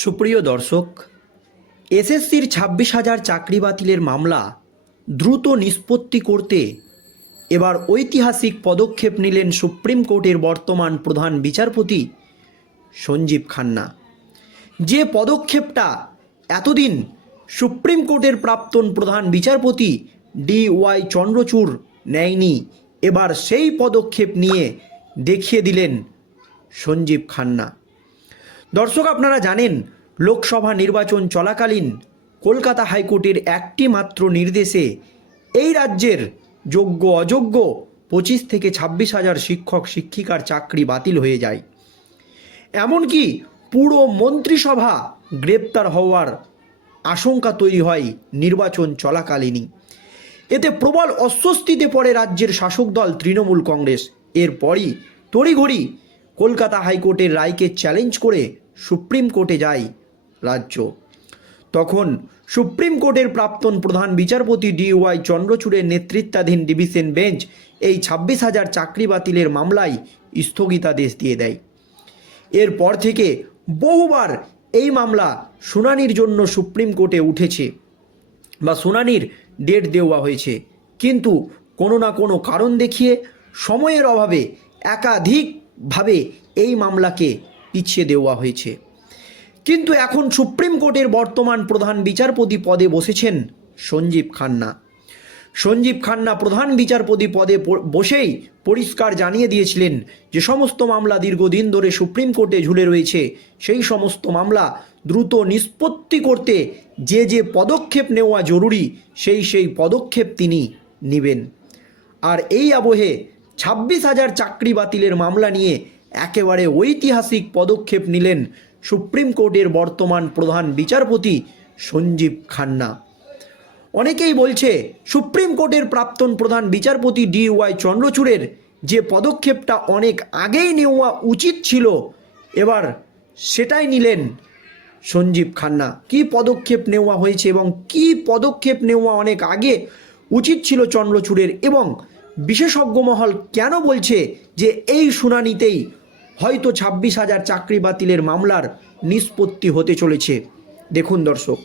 সুপ্রিয় দর্শক, এসএসসির ছাব্বিশ হাজার চাকরি বাতিলের মামলা দ্রুত নিষ্পত্তি করতে এবার ঐতিহাসিক পদক্ষেপ নিলেন সুপ্রিম কোর্টের বর্তমান প্রধান বিচারপতি সঞ্জীব খান্না। যে পদক্ষেপটা এতদিন সুপ্রিম কোর্টের প্রাক্তন প্রধান বিচারপতি ডি ওয়াই চন্দ্রচূড় নেয়নি, এবার সেই পদক্ষেপ নিয়ে দেখিয়ে দিলেন সঞ্জীব খান্না। দর্শক, আপনারা জানেন, লোকসভা নির্বাচন চলাকালীন কলকাতা হাইকোর্টের একটি মাত্র নির্দেশে এই রাজ্যের যোগ্য, অযোগ্য পঁচিশ থেকে ছাব্বিশ হাজার শিক্ষক, শিক্ষিকার চাকরি বাতিল হয়ে যায়। এমনকি পুরো মন্ত্রিসভা গ্রেপ্তার হওয়ার আশঙ্কা তৈরি হয় নির্বাচন চলাকালীনই। এতে প্রবল অস্বস্তিতে পড়ে রাজ্যের শাসক দল তৃণমূল কংগ্রেস। এরপরই তড়িঘড়ি কলকাতা হাইকোর্টের রায়কে চ্যালেঞ্জ করে সুপ্রিম কোর্টে যায় রাজ্য। তখন সুপ্রিম কোর্টের প্রাক্তন প্রধান বিচারপতি ডি ওয়াই চন্দ্রচূড়ের নেতৃত্বাধীন ডিভিশন বেঞ্চ এই ছাব্বিশ হাজার চাকরি বাতিলের মামলায় স্থগিতাদেশ দিয়ে দেয়। এরপর থেকে বহুবার এই মামলা শুনানির জন্য সুপ্রিম কোর্টে উঠেছে বা শুনানির ডেট দেওয়া হয়েছে। কিন্তু কোনো না কোনো কারণ দেখিয়ে সময়ের অভাবে একাধিকভাবে এই মামলাকে পিছিয়ে দেওয়া হয়েছে। কিন্তু এখন সুপ্রিম কোর্টের বর্তমান প্রধান বিচারপতি পদে বসেছেন সঞ্জীব খান্না। সঞ্জীব খান্না প্রধান বিচারপতি পদে বসেই পরিষ্কার জানিয়ে দিয়েছিলেন যে সমস্ত মামলা দীর্ঘদিন ধরে সুপ্রিম কোর্টে ঝুলে রয়েছে। সেই সমস্ত মামলা দ্রুত নিষ্পত্তি করতে যে যে পদক্ষেপ নেওয়া জরুরি, সেই সেই পদক্ষেপ তিনি নেবেন। আর এই আবহে ছাব্বিশ হাজার চাকরি বাতিলের মামলা নিয়ে একেবারে ঐতিহাসিক পদক্ষেপ নিলেন সুপ্রিম কোর্টের বর্তমান প্রধান বিচারপতি সঞ্জীব খান্না। অনেকেই বলছে সুপ্রিম কোর্টের প্রাক্তন প্রধান বিচারপতি ডি ওয়াই চন্দ্রচূড়ের যে পদক্ষেপটা অনেক আগেই নেওয়া উচিত ছিল, এবার সেটাই নিলেন সঞ্জীব খান্না। কি পদক্ষেপ নেওয়া হয়েছে এবং কি পদক্ষেপ নেওয়া অনেক আগে উচিত ছিল চন্দ্রচূড়ের এবং বিশেষজ্ঞ মহল কেন বলছে যে এই শুনানিতেই হয়তো ছাব্বিশ হাজার চাকরি বাতিলের মামলার নিষ্পত্তি হতে চলেছে। দেখুন দর্শক,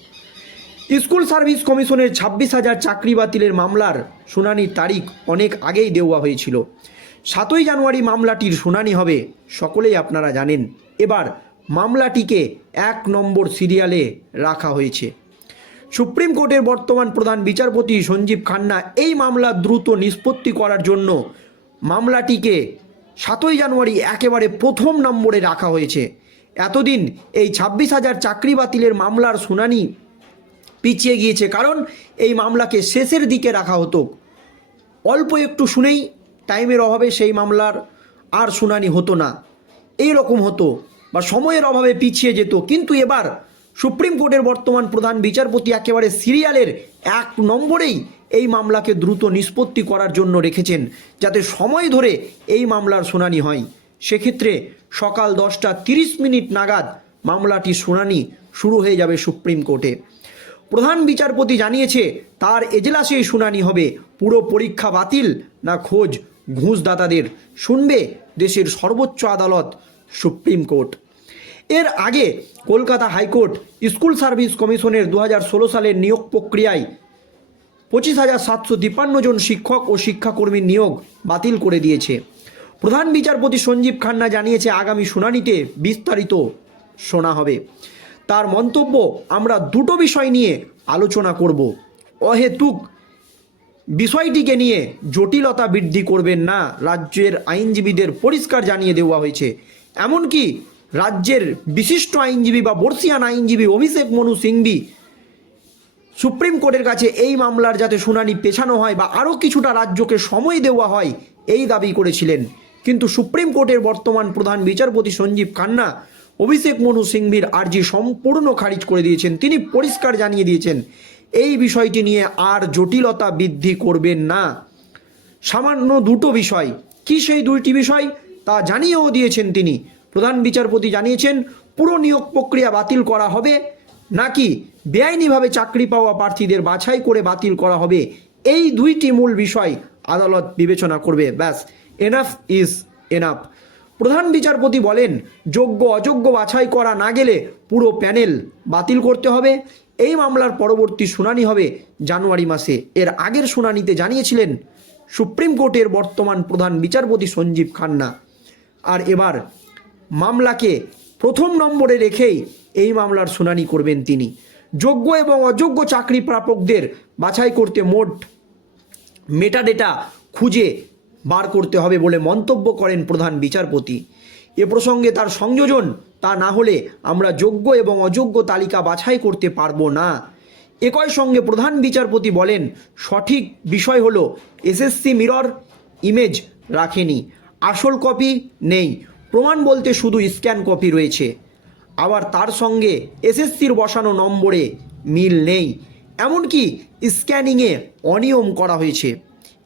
স্কুল সার্ভিস কমিশনের ছাব্বিশ হাজার চাকরি বাতিলের মামলার শুনানির তারিখ অনেক আগেই দেওয়া হয়েছিল। সাতই জানুয়ারি মামলাটির শুনানি হবে, সকলেই আপনারা জানেন। এবার মামলাটিকে এক নম্বর সিরিয়ালে রাখা হয়েছে। সুপ্রিম কোর্টের বর্তমান প্রধান বিচারপতি সঞ্জীব খান্না এই মামলা দ্রুত নিষ্পত্তি করার জন্য মামলাটিকে সাতই জানুয়ারি একেবারে প্রথম নম্বরে রাখা হয়েছে। এতদিন এই ছাব্বিশ হাজার চাকরি বাতিলের মামলার শুনানি পিছিয়ে গিয়েছে, কারণ এই মামলাকে শেষের দিকে রাখা হতো। অল্প একটু শুনেই টাইমের অভাবে সেই মামলার আর শুনানি হতো না। এই রকম হতো বা সময়ের অভাবে পিছিয়ে যেত, কিন্তু এবার সুপ্রিম কোর্টের বর্তমান প্রধান বিচারপতি একেবারে সিরিয়ালের এক নম্বরেই এই মামলাকে দ্রুত নিষ্পত্তি করার জন্য রেখেছেন, যাতে সময় ধরে এই মামলার শুনানি হয়। সেক্ষেত্রে সকাল দশটা তিরিশ মিনিট নাগাদ মামলাটি শুনানি শুরু হয়ে যাবে সুপ্রিম কোর্টে। প্রধান বিচারপতি জানিয়েছে, তার এজলাসেই শুনানি হবে, পুরো পরীক্ষা বাতিল না খোঁজ ঘুষদাতাদের, শুনবে দেশের সর্বোচ্চ আদালত সুপ্রিম কোর্ট। এর আগে কলকাতা হাইকোর্ট স্কুল সার্ভিস কমিশনের দু হাজার ষোলো সালের নিয়োগ প্রক্রিয়ায় পঁচিশ হাজার সাতশো তিপ্পান্ন জন শিক্ষক ও শিক্ষাকর্মীর নিয়োগ বাতিল করে দিয়েছে। প্রধান বিচারপতি সঞ্জীব খান্না জানিয়েছে, আগামী শুনানিতে বিস্তারিত শোনা হবে। তার মন্তব্য, আমরা দুটো বিষয় নিয়ে আলোচনা করব। অহেতুক বিষয়টিকে নিয়ে জটিলতা বৃদ্ধি করবেন না, রাজ্যের আইনজীবীদের পরিষ্কার জানিয়ে দেওয়া হয়েছে। এমনকি রাজ্যের বিশিষ্ট আইনজীবী বা বর্ষিয়ান আইনজীবী অভিষেক মনু সিংভি সুপ্রিম কোর্টের কাছে এই মামলার যাতে শুনানি পেছানো হয় বা আরও কিছুটা রাজ্যকে সময় দেওয়া হয়, এই দাবি করেছিলেন। কিন্তু সুপ্রিম কোর্টের বর্তমান প্রধান বিচারপতি সঞ্জীব খান্না অভিষেক মনু সিংভির আর্জি সম্পূর্ণ খারিজ করে দিয়েছেন। তিনি পরিষ্কার জানিয়ে দিয়েছেন, এই বিষয়টি নিয়ে আর জটিলতা বৃদ্ধি করবেন না। সামান্য দুটো বিষয়, কি সেই দুইটি বিষয় তা জানিয়েও দিয়েছেন তিনি। প্রধান বিচারপতি জানিয়েছেন, পুরো নিয়োগ প্রক্রিয়া বাতিল করা হবে, নাকি বেআইনিভাবে চাকরি পাওয়া প্রার্থীদের বাছাই করে বাতিল করা হবে? এই দুইটি মূল বিষয় আদালত বিবেচনা করবে। ব্যাস এনাফ ইজ এনাফ প্রধান বিচারপতি বলেন, যোগ্য অযোগ্য বাছাই করা না গেলে পুরো প্যানেল বাতিল করতে হবে। এই মামলার পরবর্তী শুনানি হবে জানুয়ারি মাসে। এর আগের শুনানিতে জানিয়েছিলেন, সুপ্রিম কোর্টের বর্তমান প্রধান বিচারপতি সঞ্জীব খান্না। আর এবার মামলাকে প্রথম নম্বরে রেখেই এই মামলার শুনানি করবেন তিনি। যোগ্য এবং অযোগ্য চাকরি প্রাপকদের বাছাই করতে মোট মেটাডেটা খুঁজে বার করতে হবে বলে মন্তব্য করেন প্রধান বিচারপতি। এ প্রসঙ্গে তার সংযোজন তা না হলে আমরা যোগ্য এবং অযোগ্য তালিকা বাছাই করতে পারব না। একই সঙ্গে প্রধান বিচারপতি বলেন, সঠিক বিষয় হলো এসএসসি মিরর ইমেজ রাখেনি, আসল কপি নেই প্রমাণ বলতে শুধু স্ক্যান কপি রয়েছে। আবার তার সঙ্গে এসএসসির বসানো নম্বরে মিল নেই। এমনকি স্ক্যানিংয়ে অনিয়ম করা হয়েছে।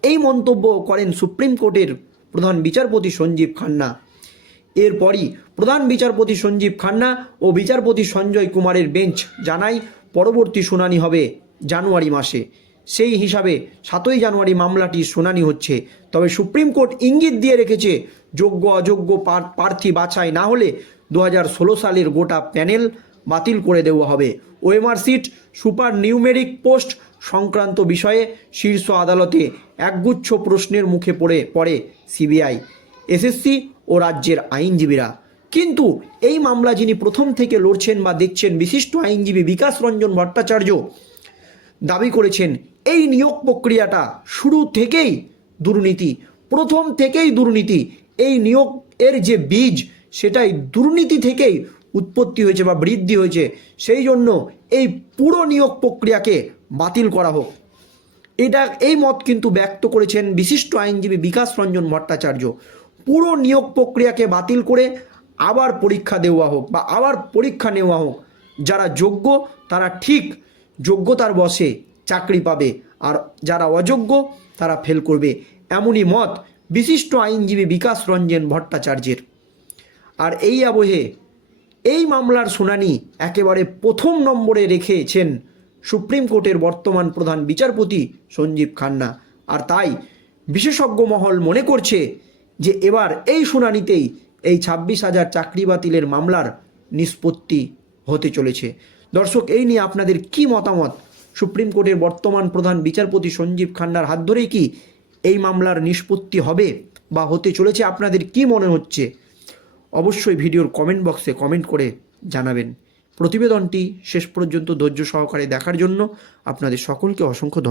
এই মন্তব্য করেন সুপ্রিম কোর্টের প্রধান বিচারপতি সঞ্জীব খান্না। এরপরই প্রধান বিচারপতি সঞ্জীব খান্না ও বিচারপতি সঞ্জয় কুমারের বেঞ্চ জানায়, পরবর্তী শুনানি হবে জানুয়ারি মাসে। সেই হিসাবে সাতই জানুয়ারি মামলাটির শুনানি হচ্ছে। তবে সুপ্রিম কোর্ট ইঙ্গিত দিয়ে রেখেছে, যোগ্য অযোগ্য প্রার্থী বাছাই না হলে দু ষোলো সালের গোটা প্যানেল বাতিল করে দেওয়া হবে। OMR sheet super numeric post সংক্রান্ত বিষয়ে শীর্ষ আদালতে একগুচ্ছ প্রশ্নের মুখে পড়ে পড়ে সিবিআই, এসএসসি ও রাজ্যের আইনজীবীরা। কিন্তু এই মামলা যিনি প্রথম থেকে লড়ছেন বা দেখছেন বিশিষ্ট আইনজীবী বিকাশ রঞ্জন ভট্টাচার্য দাবি করেছেন এই নিয়োগ প্রক্রিয়াটা শুরু থেকেই দুর্নীতি, প্রথম থেকেই দুর্নীতি। এই নিয়োগ এর যে বীজ, সেটাই দুর্নীতি থেকেই উৎপত্তি হয়েছে বা বৃদ্ধি হয়েছে। সেই জন্য এই পুরো নিয়োগ প্রক্রিয়াকে বাতিল করা হোক। এটা, এই মত কিন্তু ব্যক্ত করেছেন বিশিষ্ট আইনজীবী বিকাশ রঞ্জন ভট্টাচার্য। পুরো নিয়োগ প্রক্রিয়াকে বাতিল করে আবার পরীক্ষা দেওয়া হোক বা আবার পরীক্ষা নেওয়া হোক। যারা যোগ্য, তারা ঠিক যোগ্যতার বসে চাকরি পাবে। আর যারা অযোগ্য, তারা ফেল করবে। এমনই মত বিশিষ্ট আইনজীবী বিকাশ রঞ্জন ভট্টাচার্যের। আর এই আবহে এই মামলার শুনানি একেবারে প্রথম নম্বরে রেখেছেন সুপ্রিম কোর্টের বর্তমান প্রধান বিচারপতি সঞ্জীব খান্না। আর তাই বিশেষজ্ঞ মহল মনে করছে যে এবার এই শুনানিতেই এই ছাব্বিশ হাজার চাকরি বাতিলের মামলার নিষ্পত্তি হতে চলেছে। দর্শক, এই নিয়ে আপনাদের কি মতামত? সুপ্রিম কোর্টের বর্তমান প্রধান বিচারপতি সঞ্জীব খান্নার হাত ধরেই কি এই মামলার নিষ্পত্তি হবে বা হতে চলেছে? আপনাদের কি মনে হচ্ছে? অবশ্যই ভিডিওর কমেন্ট বক্সে কমেন্ট করে জানাবেন। প্রতিবেদনটি শেষ পর্যন্ত ধৈর্য সহকারে দেখার জন্য আপনাদের সকলকে অসংখ্য